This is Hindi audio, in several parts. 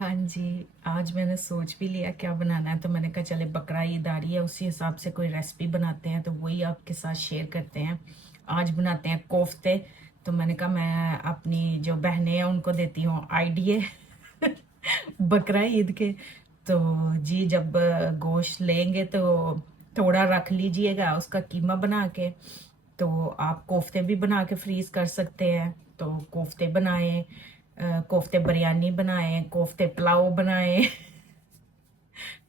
हाँ जी, आज मैंने सोच भी लिया क्या बनाना है, तो मैंने कहा चले बकरा ईद आ रही है, उसी हिसाब से कोई रेसिपी बनाते हैं, तो वही आपके साथ शेयर करते हैं। आज बनाते हैं कोफ्ते। तो मैंने कहा मैं अपनी जो बहनें हैं उनको देती हूँ आइडिया बकरा ईद के। तो जी जब गोश्त लेंगे तो थोड़ा रख लीजिएगा उसका कीमा बना के। तो आप कोफ्ते भी बना के फ्रीज कर सकते हैं। तो कोफ्ते बनाएं, कोफ्ते बिरयानी बनाएं, कोफ्ते पुलाव बनाएं,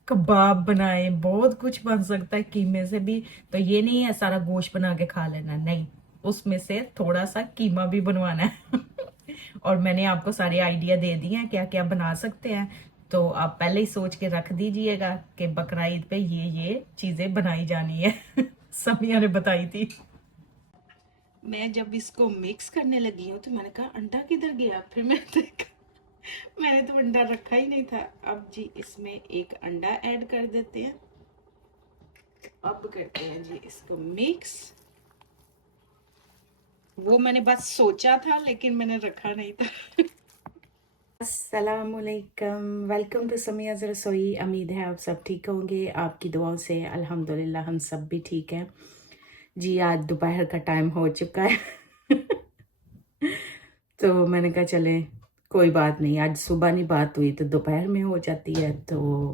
कबाब बनाएं, बहुत कुछ बन सकता है कीमे से भी। तो ये नहीं है सारा गोश्त बना के खा लेना, नहीं, उसमें से थोड़ा सा कीमा भी बनवाना है। और मैंने आपको सारे आइडिया दे दिए हैं क्या क्या बना सकते हैं। तो आप पहले ही सोच के रख दीजिएगा कि बकरा ईद पे ये चीजें बनाई जानी है। समिया ने बताई थी। मैं जब इसको मिक्स करने लगी हूँ तो मैंने कहा अंडा किधर गया, फिर मैं देखा मैंने तो अंडा रखा ही नहीं था। अब जी इसमें एक अंडा ऐड कर देते हैं। अब करते हैं जी इसको मिक्स। वो मैंने बस सोचा था लेकिन मैंने रखा नहीं था। अस्सलामुअलैकुम, वेलकम टू समियाज़ रसोई। उम्मीद है आप सब ठीक होंगे, आपकी दुआओं से अल्हम्दुलिल्लाह हम सब भी ठीक हैं। जी आज दोपहर का टाइम हो चुका है। तो मैंने कहा चले कोई बात नहीं, आज सुबह नहीं बात हुई तो दोपहर में हो जाती है। तो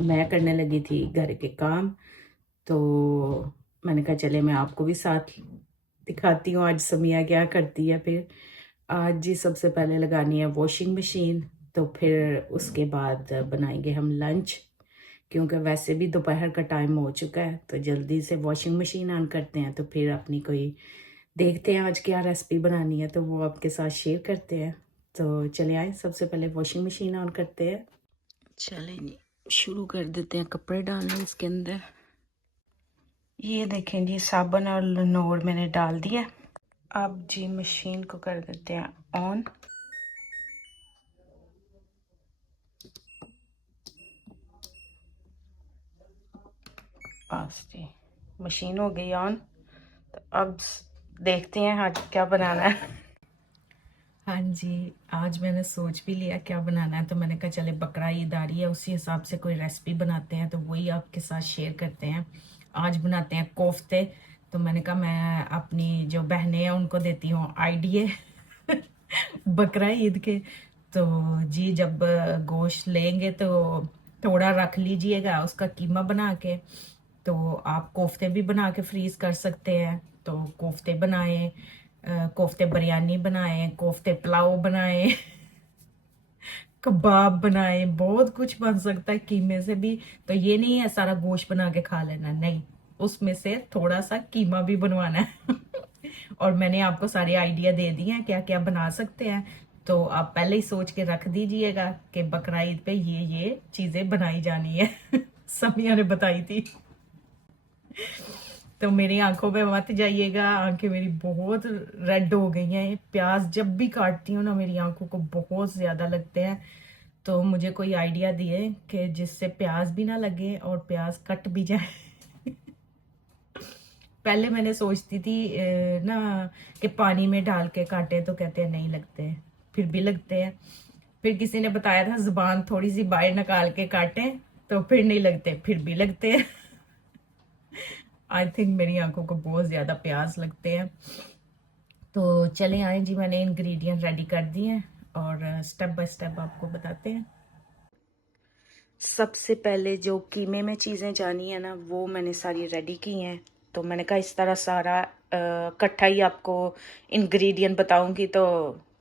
मैं करने लगी थी घर के काम। तो मैंने कहा चले मैं आपको भी साथ दिखाती हूँ आज समिया क्या करती है। फिर आज जी सबसे पहले लगानी है वॉशिंग मशीन। तो फिर उसके बाद बनाएंगे हम लंच, क्योंकि वैसे भी दोपहर का टाइम हो चुका है। तो जल्दी से वॉशिंग मशीन ऑन करते हैं, तो फिर अपनी कोई देखते हैं आज क्या रेसिपी बनानी है, तो वो आपके साथ शेयर करते हैं। तो चले आए, सबसे पहले वॉशिंग मशीन ऑन करते हैं। चले जी शुरू कर देते हैं कपड़े डालना इसके अंदर। ये देखें जी साबुन और लनोर मैंने डाल दिया। अब जी मशीन को कर देते हैं ऑन। बस जी मशीन हो गई ऑन। तो अब देखते हैं आज क्या बनाना है। हाँ जी, आज मैंने सोच भी लिया क्या बनाना है, तो मैंने कहा चले बकरा ईद आ रही है, उसी हिसाब से कोई रेसिपी बनाते हैं, तो वही आपके साथ शेयर करते हैं। आज बनाते हैं कोफ्ते। तो मैंने कहा मैं अपनी जो बहनें हैं उनको देती हूँ आइडिया बकरा ईद के। तो जी जब गोश्त लेंगे तो थोड़ा रख लीजिएगा उसका कीमा बना के। तो आप कोफ्ते भी बना के फ्रीज कर सकते हैं। तो कोफ्ते बनाएं, कोफ्ते बिरयानी बनाएं, कोफ्ते पुलाव बनाएं, कबाब बनाएं, बहुत कुछ बन सकता है कीमे से भी। तो ये नहीं है सारा गोश्त बना के खा लेना, नहीं, उसमें से थोड़ा सा कीमा भी बनवाना है। और मैंने आपको सारे आइडिया दे दिए हैं क्या क्या बना सकते हैं। तो आप पहले ही सोच के रख दीजिएगा कि बकरा ईद पे ये चीजें बनाई जानी है। समिया ने बताई थी। तो मेरी आंखों पे मत जाइएगा, आंखें मेरी बहुत रेड हो गई हैं। प्याज जब भी काटती हूँ ना मेरी आंखों को बहुत ज्यादा लगते हैं। तो मुझे कोई आइडिया दिए कि जिससे प्याज भी ना लगे और प्याज कट भी जाए। पहले मैंने सोचती थी ना कि पानी में डाल के काटे तो कहते हैं नहीं लगते, फिर भी लगते हैं। फिर किसी ने बताया था जुबान थोड़ी सी बाहर निकाल के काटे तो फिर नहीं लगते, फिर भी लगते हैं। आई थिंक मेरी आंखों को बहुत ज्यादा प्याज लगते हैं। तो चले आए जी, मैंने इंग्रेडिएंट रेडी कर दिए हैं और स्टेप बाय स्टेप आपको बताते हैं। सबसे पहले जो कीमे में चीज़ें जानी है ना वो मैंने सारी रेडी की हैं। तो मैंने कहा इस तरह सारा इकट्ठा ही आपको इंग्रेडिएंट बताऊंगी तो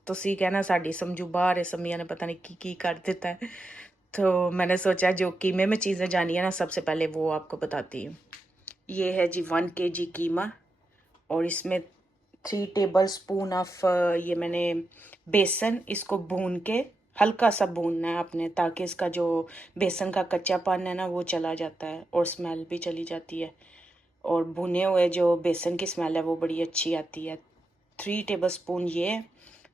तुसी कहना साड़ी समझू बाहर है, समिया ने पता नहीं की कर देता है। तो मैंने सोचा जो कीमे में चीज़ें जानी है ना सबसे पहले वो आपको बताती हूँ। ये है जी 1 kg कीमा, और इसमें 3 टेबल स्पून ऑफ ये मैंने बेसन, इसको भून के हल्का सा भूनना है आपने, ताकि इसका जो बेसन का कच्चापन है ना वो चला जाता है और स्मेल भी चली जाती है। और भुने हुए जो बेसन की स्मेल है वो बड़ी अच्छी आती है। 3 टेबल स्पून ये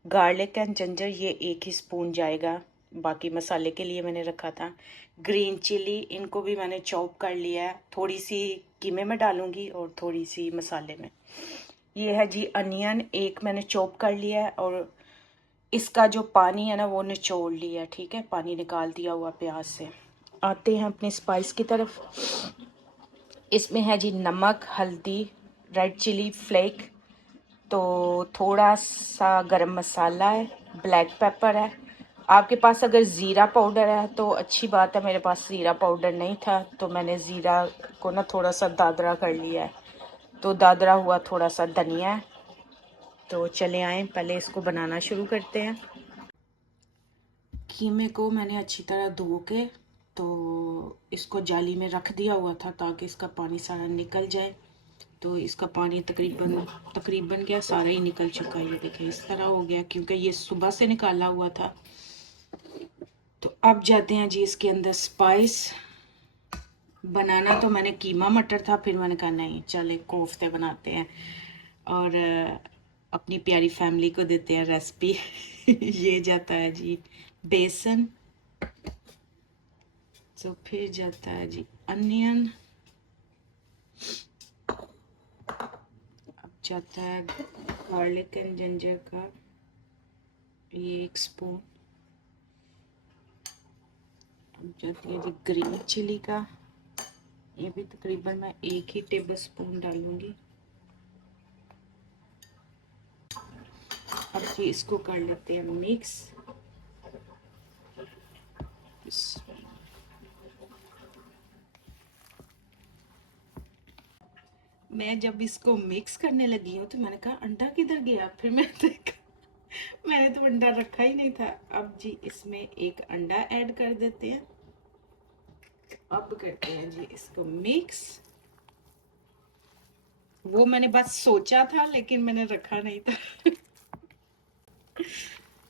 गार्लिक एंड जिंजर, ये 1 ही स्पून जाएगा, बाकी मसाले के लिए मैंने रखा था। ग्रीन चिली, इनको भी मैंने चॉप कर लिया है, थोड़ी सी कीमे में डालूंगी और थोड़ी सी मसाले में। ये है जी अनियन, एक मैंने चॉप कर लिया है, और इसका जो पानी है ना वो निचोड़ लिया, ठीक है, पानी निकाल दिया हुआ प्याज से। आते हैं अपने स्पाइस की तरफ। इसमें है जी नमक, हल्दी, रेड चिली फ्लेक, तो थोड़ा सा गरम मसाला है, ब्लैक पेपर है। आपके पास अगर ज़ीरा पाउडर है तो अच्छी बात है, मेरे पास ज़ीरा पाउडर नहीं था तो मैंने ज़ीरा को ना थोड़ा सा दादरा कर लिया है, तो दादरा हुआ थोड़ा सा धनिया है। तो चले आए पहले इसको बनाना शुरू करते हैं। कीमे को मैंने अच्छी तरह धो के तो इसको जाली में रख दिया हुआ था ताकि इसका पानी सारा निकल जाए। तो इसका पानी तकरीबन तकरीबन क्या सारा ही निकल चुका है, ये देखें इस तरह हो गया, क्योंकि ये सुबह से निकाला हुआ था। तो अब जाते हैं जी इसके अंदर स्पाइस। बनाना तो मैंने कीमा मटर था, फिर मैंने कहा नहीं चले कोफ्ते बनाते हैं और अपनी प्यारी फैमिली को देते हैं रेसिपी। ये जाता है जी बेसन, तो फिर जाता है जी अनियन, अब जाता है गार्लिक एंड जिंजर का ये 1 स्पून, अब जाती है जी ग्रीन चिली का, ये भी तकरीबन मैं 1 ही टेबल स्पून डालूंगी। अब जी इसको कर लेते हैं मिक्स। मैं जब इसको मिक्स करने लगी हूँ तो मैंने कहा अंडा किधर गया, फिर मैंने देखा मैंने तो अंडा रखा ही नहीं था। अब जी इसमें 1 अंडा ऐड कर देते हैं। अब करते हैं जी इसको मिक्स। वो मैंने बस सोचा था लेकिन मैंने रखा नहीं था।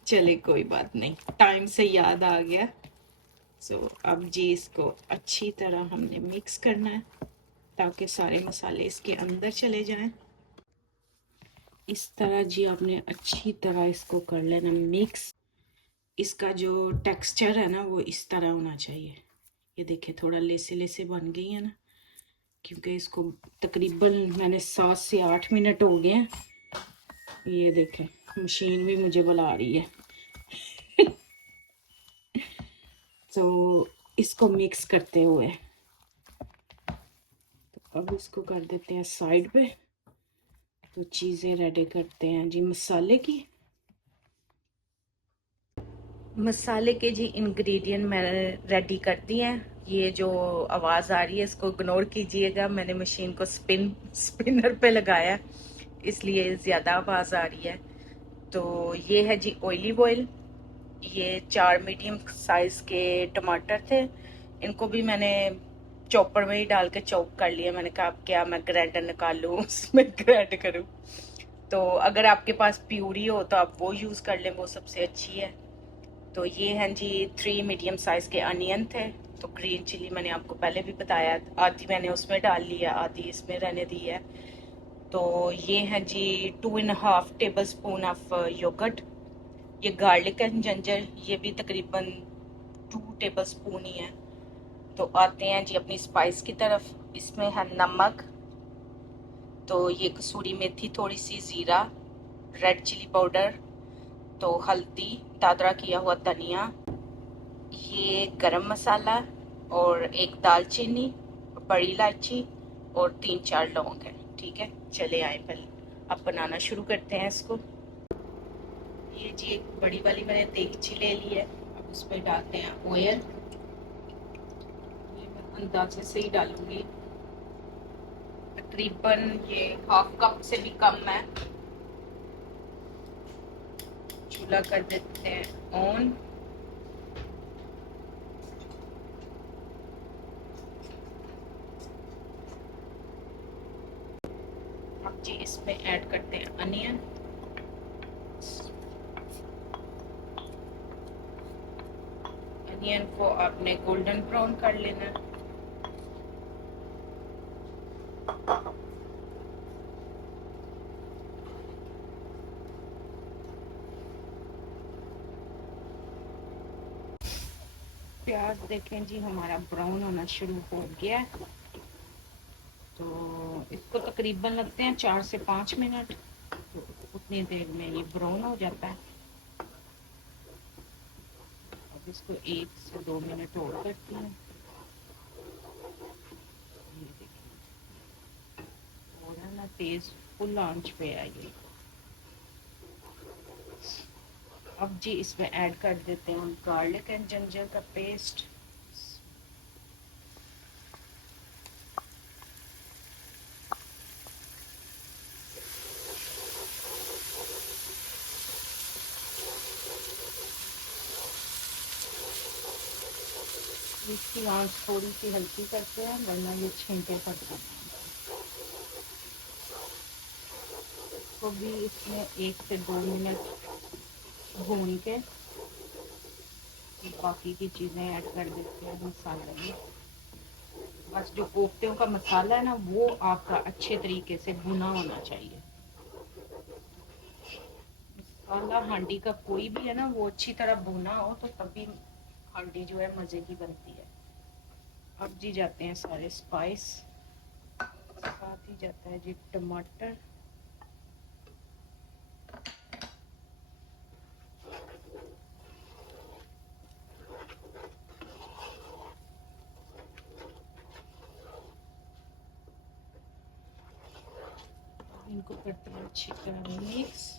चले कोई बात नहीं, टाइम से याद आ गया। अब जी इसको अच्छी तरह हमने मिक्स करना है ताकि सारे मसाले इसके अंदर चले जाएं। इस तरह जी आपने अच्छी तरह इसको कर लेना मिक्स। इसका जो टेक्सचर है ना वो इस तरह होना चाहिए। ये देखिए थोड़ा लेसे लेसे बन गई है ना, क्योंकि इसको तकरीबन मैंने 7 से 8 मिनट हो गए हैं। ये देखें मशीन भी मुझे बुला रही है। तो इसको मिक्स करते हुए तो अब इसको कर देते हैं साइड पे। तो चीज़ें रेडी करते हैं जी मसाले की। मसाले के जी इंग्रेडिएंट मैंने रेडी कर दिए हैं। ये जो आवाज़ आ रही है इसको इग्नोर कीजिएगा, मैंने मशीन को स्पिनर पे लगाया इसलिए ज़्यादा आवाज़ आ रही है। तो ये है जी ऑलिव ऑयल, ये 4 मीडियम साइज़ के टमाटर थे, इनको भी मैंने चॉपर में ही डाल के चॉप कर लिया। मैंने कहा अब क्या मैं ग्राइंडर निकाल लूँ उसमें ग्राइंड करूँ। तो अगर आपके पास प्यूरी हो तो आप वो यूज़ कर लें, वो सबसे अच्छी है। तो ये हैं जी 3 मीडियम साइज़ के अनियन थे। तो ग्रीन चिली मैंने आपको पहले भी बताया, आधी मैंने उसमें डाल लिया, आधी इसमें रहने दी है। तो ये हैं जी 2.5 टेबल स्पून ऑफ योगर्ट। ये गार्लिक एंड जिंजर ये भी तकरीबन 2 टेबल स्पून ही है। तो आते हैं जी अपनी स्पाइस की तरफ। इसमें है नमक, तो ये कसूरी मेथी थोड़ी सी, ज़ीरा, रेड चिली पाउडर, तो हल्दी, दादरा किया हुआ धनिया, ये गरम मसाला और 1 दालचीनी, बड़ी इलायची और 3-4 लौंग है। ठीक है चले आए पहले अब बनाना शुरू करते हैं इसको। ये जी एक बड़ी वाली मैंने देगची ले ली है। अब उस पर डालते हैं ऑयल। ये मैं अंदाजे से ही डालूंगी, तकरीबन ये 1/2 कप से भी कम है। चूल्हा कर देते हैं ऑन। अब जी इसमें ऐड करते हैं अनियन। अनियन को आपने गोल्डन ब्राउन कर लेना। प्याज देखें जी हमारा ब्राउन होना शुरू हो गया है। तो इसको तकरीबन लगते हैं 4 से 5 मिनट, तो उतनी देर में ये ब्राउन हो जाता है। इसको 1 से 2 मिनट और करती हूँ। ये देखिए हो रहा है ना, तेज फुल आंच पे आई। अब जी इसमें ऐड कर देते हैं हम गार्लिक एंड जिंजर का पेस्ट। इसकी आंच थोड़ी सी हल्की करते हैं वरना ये छींटे फट जाएंगे। तो भी इसमें 1 से 2 मिनट भून के बाकी की चीज़ें ऐड कर देते हैं मसाले में। बस जो कोफ्तों का मसाला है ना वो आपका अच्छे तरीके से भुना होना चाहिए। मसाला हांडी का कोई भी है ना वो अच्छी तरह भुना हो तो तभी हांडी जो है मज़े की बनती है। अब जी जाते हैं सारे स्पाइस, साथ ही जाता है जी टमाटर, इनको करते हैं अच्छी तरह मिक्स।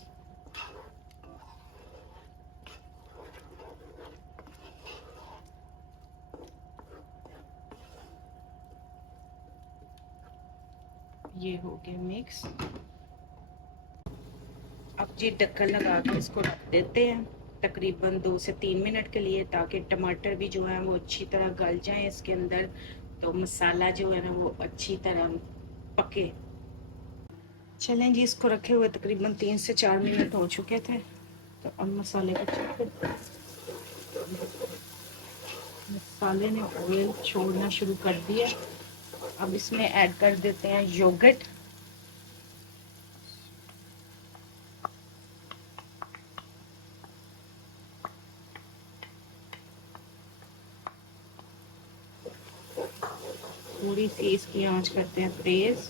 ये हो गया मिक्स। अब जी ढक्कन लगा के इसको रख देते हैं तकरीबन 2 से 3 मिनट के लिए, ताकि टमाटर भी जो है वो अच्छी तरह गल जाए इसके अंदर, तो मसाला जो है ना वो अच्छी तरह पके। चलें जी, इसको रखे हुए तकरीबन 3 से 4 मिनट हो चुके थे। तो अब मसाले को चेक करते हैं। मसाले ने ऑयल छोड़ना शुरू कर दिया। अब इसमें ऐड कर देते हैं योगर्ट। थोड़ी सी इसकी आंच करते हैं तेज।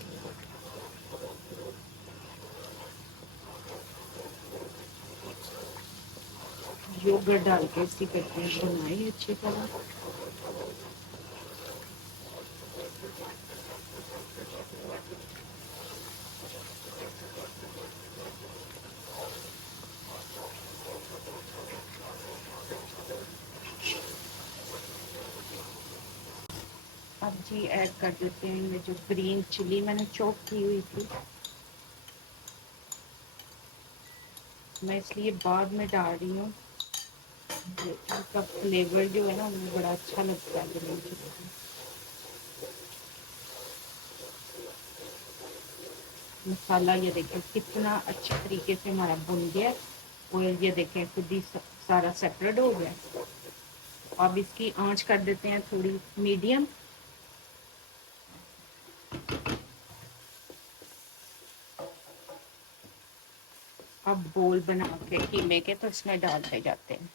योगर्ट डाल के इसकी करते हैं भुनाई अच्छी तरह। अब जी ऐड कर देते हैं इनमें जो ग्रीन चिली मैंने चॉप की हुई थी। मैं इसलिए बाद में डाल रही हूँ, इसका फ्लेवर जो है ना वो बड़ा अच्छा लगता है ग्रीन चिली का। मसाला ये देखें कितना अच्छे तरीके से हमारा भुन गया। ऑयल ये देखें खुद ही सारा सेपरेट हो गया। अब इसकी आंच कर देते हैं थोड़ी मीडियम। अब बोल बना के कीमे के तो इसमें डालते जाते हैं।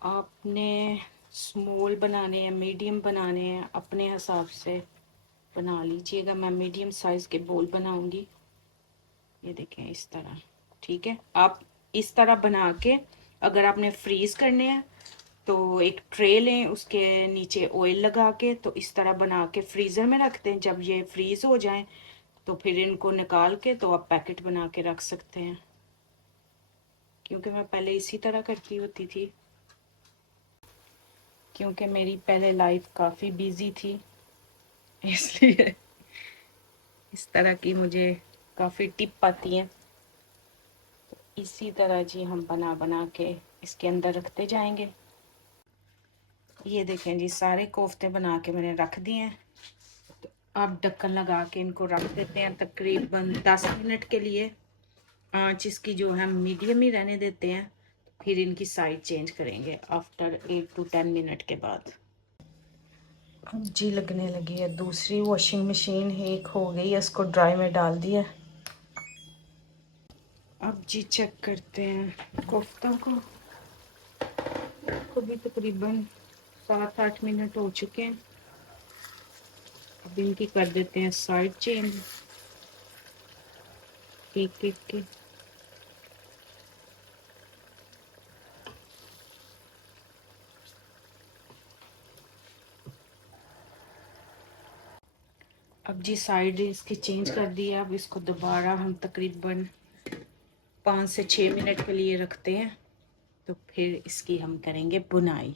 आपने स्मॉल बनाने हैं मीडियम बनाने हैं अपने हिसाब से बना लीजिएगा। मैं मीडियम साइज़ के बोल बनाऊंगी। ये देखें इस तरह, ठीक है। आप इस तरह बना के अगर आपने फ्रीज़ करने हैं तो एक ट्रे लें, उसके नीचे ऑयल लगा के तो इस तरह बना के फ्रीज़र में रख दें। जब ये फ्रीज़ हो जाएं तो फिर इनको निकाल के तो आप पैकेट बना के रख सकते हैं। क्योंकि मैं पहले इसी तरह करती होती थी, क्योंकि मेरी पहले लाइफ काफ़ी बिजी थी, इसलिए इस तरह की मुझे काफ़ी टिप आती हैं। इसी तरह जी हम बना बना के इसके अंदर रखते जाएंगे। ये देखें जी सारे कोफ्ते बना के मैंने रख दिए हैं। तो अब ढक्कन लगा के इनको रख देते हैं तकरीबन 10 मिनट के लिए। आंच इसकी जो है मीडियम ही रहने देते हैं। फिर इनकी साइड चेंज करेंगे आफ्टर 8 to 10 मिनट के बाद। अब जी लगने लगी है दूसरी वॉशिंग मशीन हीट हो गई है, इसको ड्राई में डाल दिया। अब जी चेक करते हैं कोफ्तों को भी तकरीबन 7-8 मिनट हो चुके हैं। अब इनकी कर देते हैं साइड चेंज एक एक के। अब जी साइड इसकी चेंज कर दी है। अब इसको दोबारा हम तकरीबन 5 से 6 मिनट के लिए रखते हैं, तो फिर इसकी हम करेंगे बुनाई।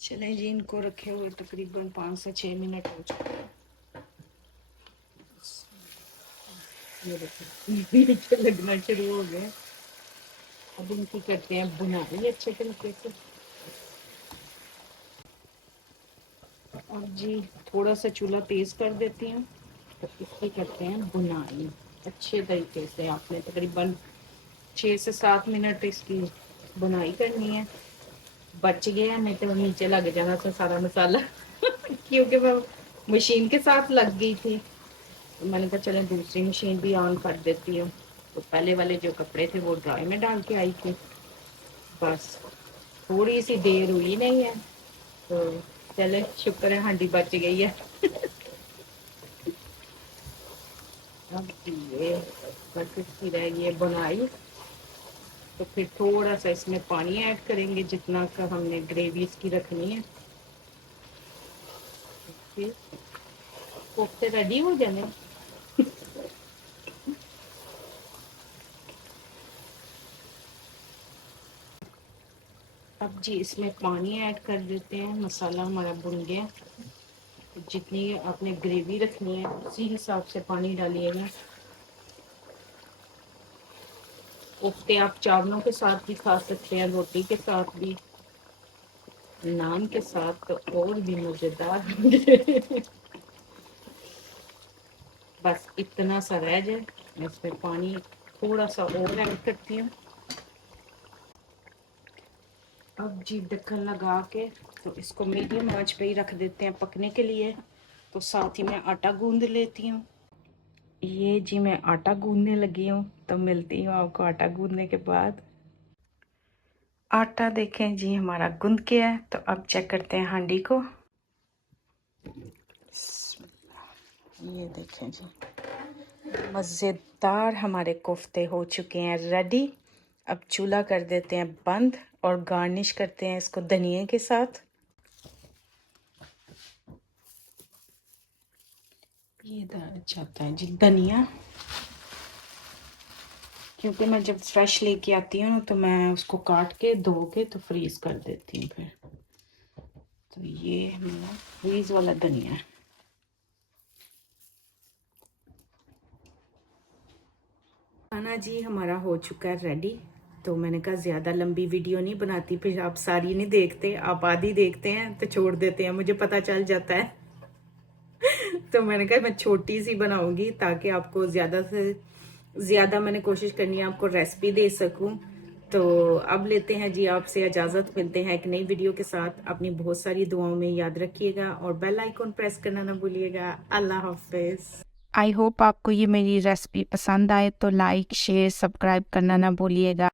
चलें जी, इनको रखे हुए तकरीबन 5 से 6 मिनट हो चुके हैं। ये देखिए नीचे लगना शुरू हो गए। अब इनकी करते हैं बुनाई अच्छे तरीके से। और जी थोड़ा सा चूल्हा तेज कर देती हूँ, तो इसकी करते हैं बुनाई अच्छे तरीके से। आपने तकरीबन 6 से 7 मिनट इसकी बुनाई करनी है। बच गया, नहीं तो नीचे लग जाना था सारा मसाला क्योंकि मैं मशीन के साथ लग गई थी, तो मैंने कहा चलो दूसरी मशीन भी ऑन कर देती हूँ। तो पहले वाले जो कपड़े थे वो ड्राई में डाल के आई थी, बस थोड़ी सी देर हुई नहीं है, तो चले शुक्र है हांडी बच गई है अब ये बस इसकी रह गई है बुनाई। तो फिर थोड़ा सा इसमें पानी ऐड करेंगे जितना का हमने ग्रेवी इसकी रखनी है। फिर कोफ्ते रेडी हो जाने। अब जी इसमें पानी ऐड कर देते हैं। मसाला हमारा भुन गया। जितनी आपने ग्रेवी रखनी है उसी हिसाब से पानी डालिएगा। कोफ्ते आप चावलों के साथ भी खा सकते हैं, रोटी के साथ भी, नान के साथ तो और भी मजेदार बस इतना सा रह जाए, मैं इसमें पानी थोड़ा सा और ऐड करती हूँ। अब जी ढक्कन लगा के तो इसको मीडियम आंच पे ही रख देते हैं पकने के लिए। तो साथ ही मैं आटा गूंद लेती हूँ। ये जी मैं आटा गूंदने लगी हूँ, तो मिलती हूँ आपको आटा गूंदने के बाद। आटा देखें जी हमारा गूंद गया है, तो अब चेक करते हैं हांडी को। ये देखें जी मज़ेदार हमारे कोफ्ते हो चुके हैं रेडी। अब चूल्हा कर देते हैं बंद और गार्निश करते हैं इसको धनिए के साथ। ये जाता है जी धनिया, क्योंकि मैं जब फ्रेश लेके आती हूँ तो मैं उसको काट के धो के तो फ्रीज कर देती हूँ फिर। तो ये मेरा फ्रीज वाला धनिया है। खाना जी हमारा हो चुका है रेडी। तो मैंने कहा ज़्यादा लंबी वीडियो नहीं बनाती, फिर आप सारी नहीं देखते, आप आधी देखते हैं तो छोड़ देते हैं, मुझे पता चल जाता है तो मैंने कहा मैं छोटी सी बनाऊंगी ताकि आपको ज़्यादा से ज़्यादा मैंने कोशिश करनी है आपको रेसिपी दे सकूं। तो अब लेते हैं जी आपसे इजाज़त, मिलते हैं एक नई वीडियो के साथ। अपनी बहुत सारी दुआओं में याद रखिएगा और बेल आइकॉन प्रेस करना ना भूलिएगा। अल्लाह हाफिज़। आई होप आपको ये मेरी रेसिपी पसंद आए, तो लाइक शेयर सब्सक्राइब करना ना भूलिएगा।